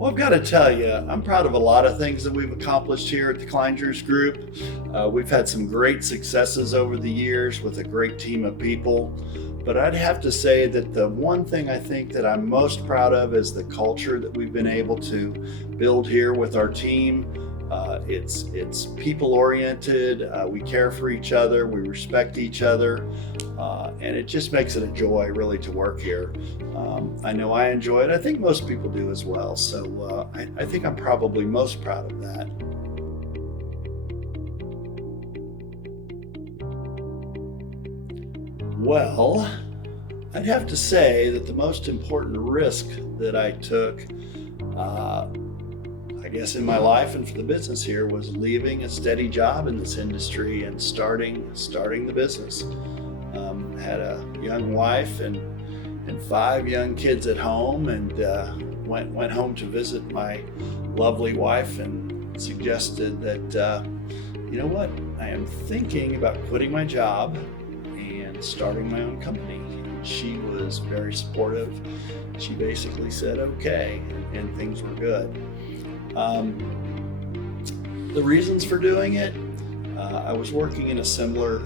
Well, I've got to tell you, I'm proud of a lot of things that we've accomplished here at the Kleingers Group. We've had some great successes over the years with a great team of people. But I'd have to say that the one thing I think that I'm most proud of is the culture that we've been able to build here with our team. It's people oriented. We care for each other. We respect each other, and it just makes it a joy, really, to work here. I know I enjoy it. I think most people do as well. So I think I'm probably most proud of that. Well, I'd have to say that the most important risk that I took, I guess, in my life and for the business here was leaving a steady job in this industry and starting the business. Had a young wife and 5 young kids at home, and went home to visit my lovely wife and suggested that, you know what, I am thinking about quitting my job and starting my own company. And she was very supportive. She basically said okay, and things were good. The reasons for doing it, I was working at a similar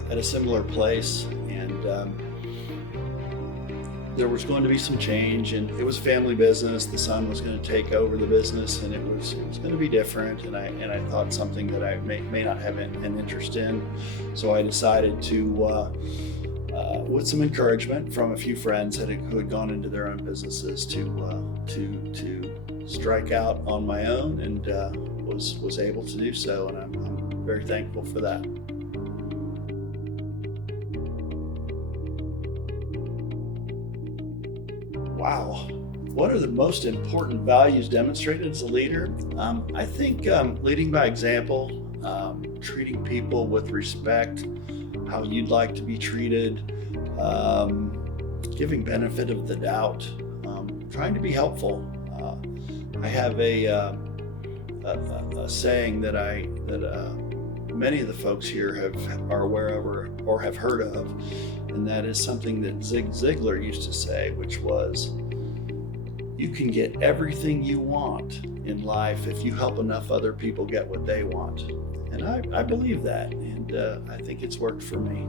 place, and there was going to be some change, and it was a family business. The son was going to take over the business, and it was going to be different. And I thought something that I may not have an interest in. So I decided to, with some encouragement from a few friends who had gone into their own businesses, to strike out on my own, and was able to do so. And I'm very thankful for that. Wow. What are the most important values demonstrated as a leader? I think leading by example, treating people with respect, how you'd like to be treated, giving benefit of the doubt, trying to be helpful. I have a saying that many of the folks here are aware of or have heard of, and that is something that Zig Ziglar used to say, which was, you can get everything you want in life if you help enough other people get what they want. And I believe that, and I think it's worked for me.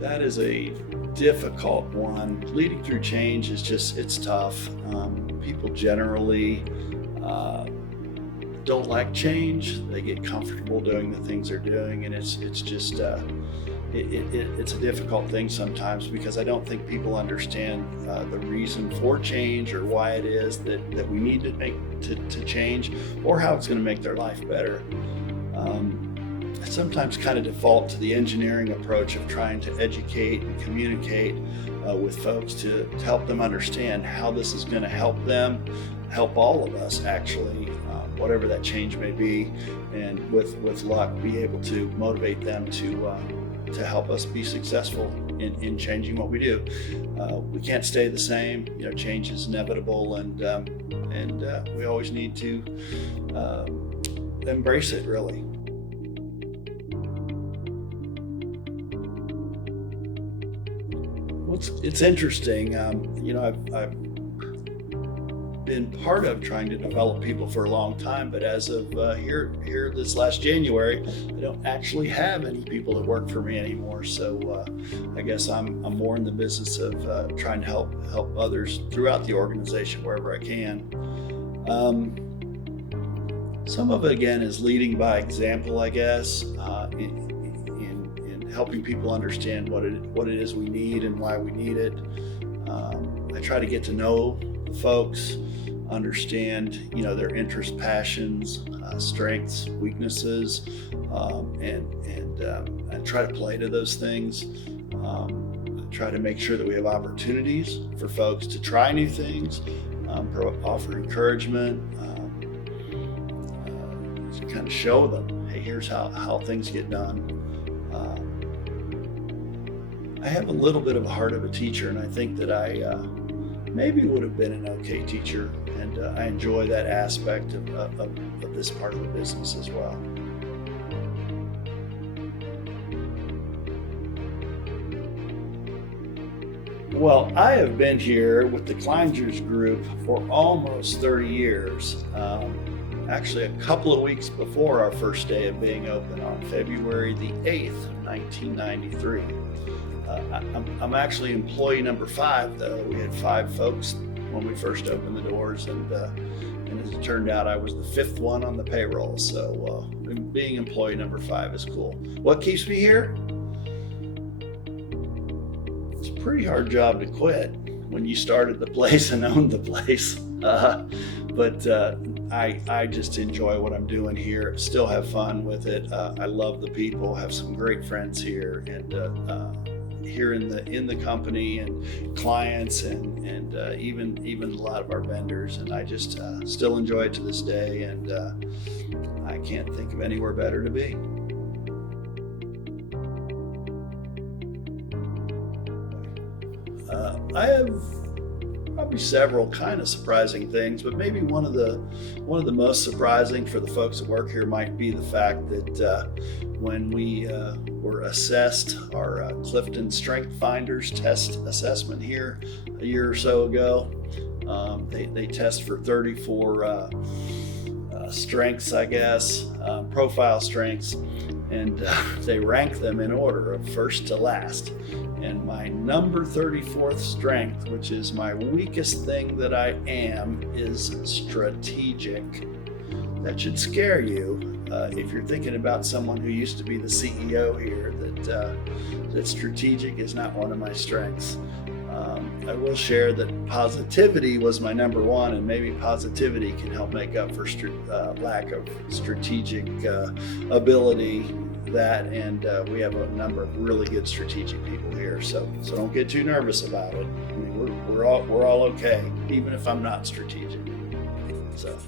That is a difficult one. Leading through change it's tough. People generally don't like change. They get comfortable doing the things they're doing, and it's just it's a difficult thing sometimes, because I don't think people understand the reason for change, or why it is that we need to change, or how it's going to make their life better. I sometimes kind of default to the engineering approach of trying to educate and communicate with folks to help them understand how this is going to help them, help all of us actually, whatever that change may be, and with luck be able to motivate them to help us be successful in changing what we do. We can't stay the same. Change is inevitable, and we always need to embrace it, really. It's interesting. I've been part of trying to develop people for a long time, but as of here this last January, I don't actually have any people that work for me anymore. So I guess I'm more in the business of trying to help others throughout the organization wherever I can. Some of it, again, is leading by example, I guess, in helping people understand what it is we need and why we need it. I try to get to know the folks, understand their interests, passions, strengths, weaknesses, and I try to play to those things. I try to make sure that we have opportunities for folks to try new things, offer encouragement, kind of show them, hey, here's how things get done. I have a little bit of a heart of a teacher, and I think that I maybe would have been an okay teacher, and I enjoy that aspect of this part of the business as well. Well, I have been here with the Kleingers group for almost 30 years. Actually, a couple of weeks before our first day of being open on February the 8th, 1993. I'm actually employee number 5, though. We had 5 folks when we first opened the doors, and as it turned out, I was the 5th one on the payroll. So being employee number 5 is cool. What keeps me here? It's a pretty hard job to quit when you started the place and owned the place. But I just enjoy what I'm doing here. Still have fun with it. I love the people. Have some great friends here, and here in the company, and clients, and even a lot of our vendors. And I just still enjoy it to this day. And I can't think of anywhere better to be. I have probably several kind of surprising things, but maybe one of the most surprising for the folks that work here might be the fact that when we were assessed our Clifton Strength Finders test assessment here a year or so ago, they test for 34 strengths, I guess, profile strengths, and they rank them in order of first to last. And my number 34th strength, which is my weakest thing that I am, is strategic. That should scare you if you're thinking about someone who used to be the CEO here, that strategic is not one of my strengths. I will share that positivity was my number 1, and maybe positivity can help make up for lack of strategic ability. That, and we have a number of really good strategic people here, so don't get too nervous about it. I mean, we're all okay, even if I'm not strategic. So.